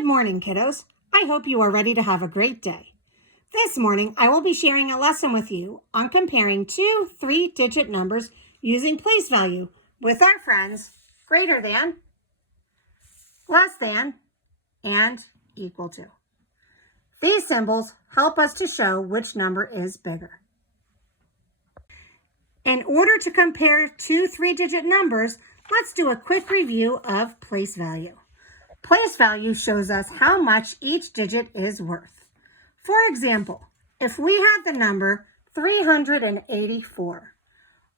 Good morning, kiddos. I hope you are ready to have a great day. This morning, I will be sharing a lesson with you on comparing two 3-digit numbers using place value with our friends greater than, less than, and equal to. These symbols help us to show which number is bigger. In order to compare two 3-digit numbers, let's do a quick review of place value. Place value shows us how much each digit is worth. For example, if we had the number 384,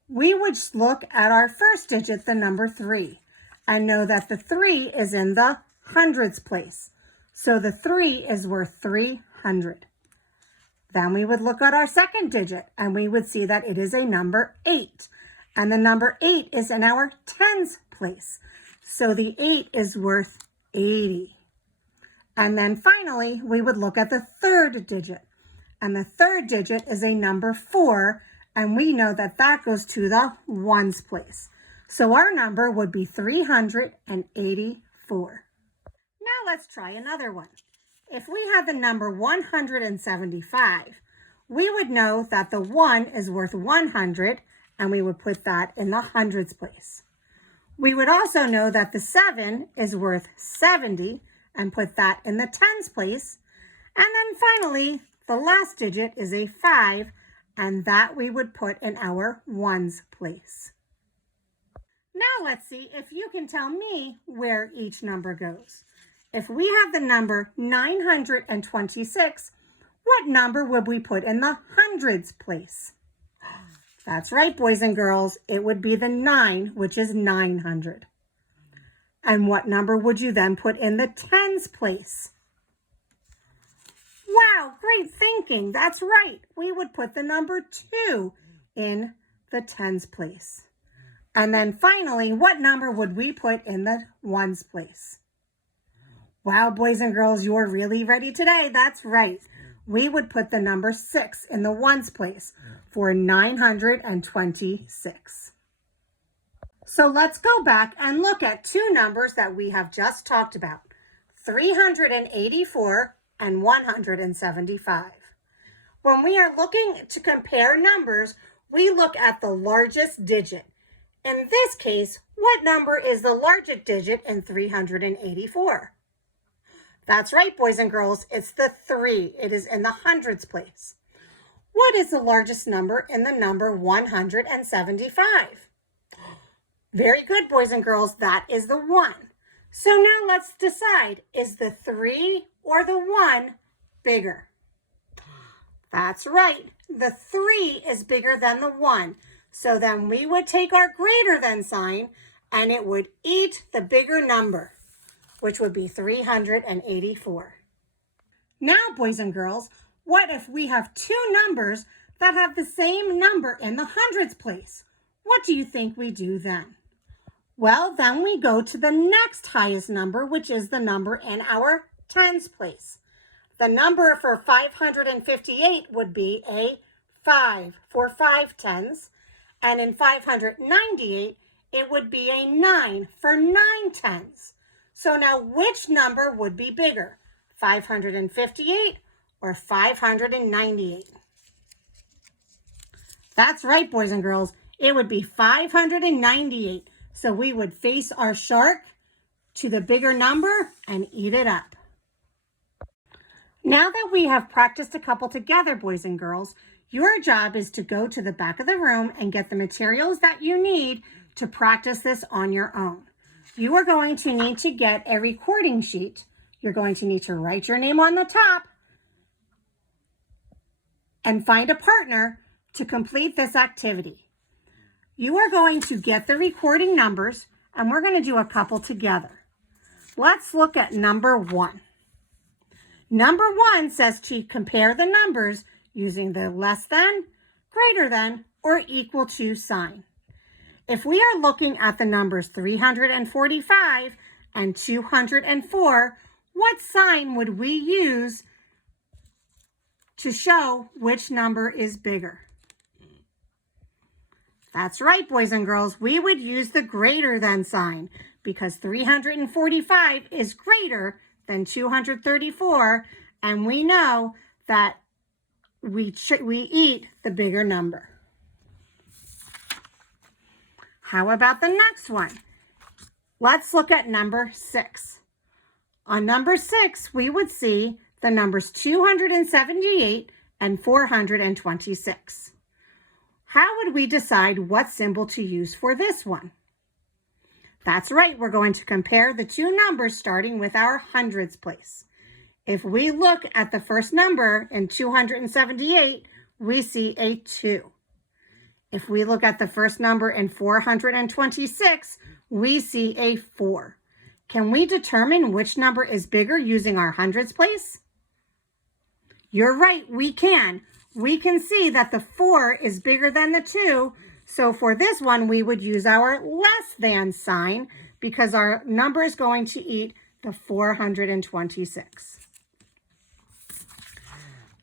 we would look at our first digit, the number 3, and know that the 3 is in the hundreds place. So the 3 is worth 300. Then we would look at our second digit and we would see that it is a number 8. And the number 8 is in our tens place. So the 8 is worth 80. And then finally, we would look at the third digit. And the third digit is a number 4. And we know that that goes to the ones place. So our number would be 384. Now let's try another one. If we had the number 175, we would know that the 1 is worth 100, and we would put that in the hundreds place. We would also know that the 7 is worth 70, and put that in the tens place. And then finally, the last digit is a 5, and that we would put in our ones place. Now let's see if you can tell me where each number goes. If we have the number 926, what number would we put in the hundreds place? That's right, boys and girls. It would be the 9, which is 900. And what number would you then put in the tens place? Wow, great thinking. That's right. We would put the number 2 in the tens place. And then finally, what number would we put in the ones place? Wow, boys and girls, you're really ready today. That's right. We would put the number 6 in the ones place for 926. So let's go back and look at two numbers that we have just talked about, 384 and 175. When we are looking to compare numbers, we look at the largest digit. In this case, what number is the largest digit in 384? That's right, boys and girls, it's the 3. It is in the hundreds place. What is the largest number in the number 175? Very good, boys and girls, that is the 1. So now let's decide, is the 3 or the 1 bigger? That's right, the 3 is bigger than the 1. So then we would take our greater than sign and it would eat the bigger number, which would be 384. Now, boys and girls, what if we have two numbers that have the same number in the hundreds place? What do you think we do then? Well, then we go to the next highest number, which is the number in our tens place. The number for 558 would be a 5 for 5 tens, and in 598, it would be a 9 for 9 tens. So now which number would be bigger, 558 or 598? That's right, boys and girls. It would be 598. So we would face our shark to the bigger number and eat it up. Now that we have practiced a couple together, boys and girls, your job is to go to the back of the room and get the materials that you need to practice this on your own. You are going to need to get a recording sheet. You're going to need to write your name on the top and find a partner to complete this activity. You are going to get the recording numbers and we're going to do a couple together. Let's look at number 1. Number 1 says to compare the numbers using the less than, greater than, or equal to sign. If we are looking at the numbers 345 and 204, what sign would we use to show which number is bigger? That's right, boys and girls. We would use the greater than sign because 345 is greater than 234, and we know that we eat the bigger number. How about the next one? Let's look at number 6. On number 6, we would see the numbers 278 and 426. How would we decide what symbol to use for this one? That's right, we're going to compare the two numbers starting with our hundreds place. If we look at the first number in 278, we see a 2. If we look at the first number in 426, we see a 4. Can we determine which number is bigger using our hundreds place? You're right, we can. We can see that the 4 is bigger than the 2, so for this one, we would use our less than sign because our number is going to eat the 426.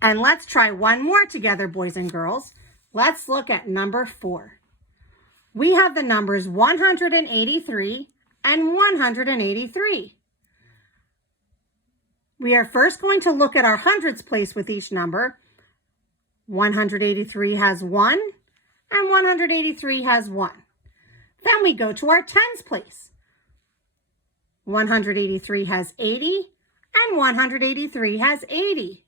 And let's try one more together, boys and girls. Let's look at number 4. We have the numbers 183 and 183. We are first going to look at our hundreds place with each number. 183 has 1 and 183 has 1. Then we go to our tens place. 183 has 80 and 183 has 80.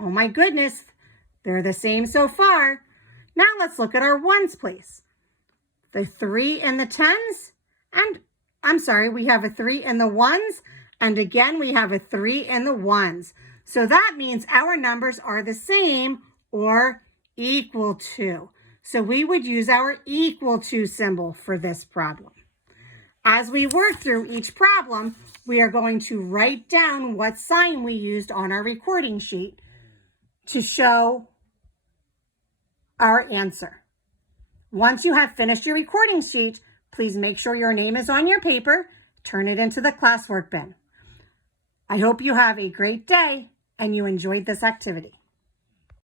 Oh my goodness, they're the same so far. Now let's look at our ones place. The 3 in the tens, and we have a 3 in the ones, and again we have a 3 in the ones. So that means our numbers are the same or equal to. So we would use our equal to symbol for this problem. As we work through each problem, we are going to write down what sign we used on our recording sheet to show our answer. Once you have finished your recording sheet, please make sure your name is on your paper. Turn it into the classwork bin. I hope you have a great day and you enjoyed this activity.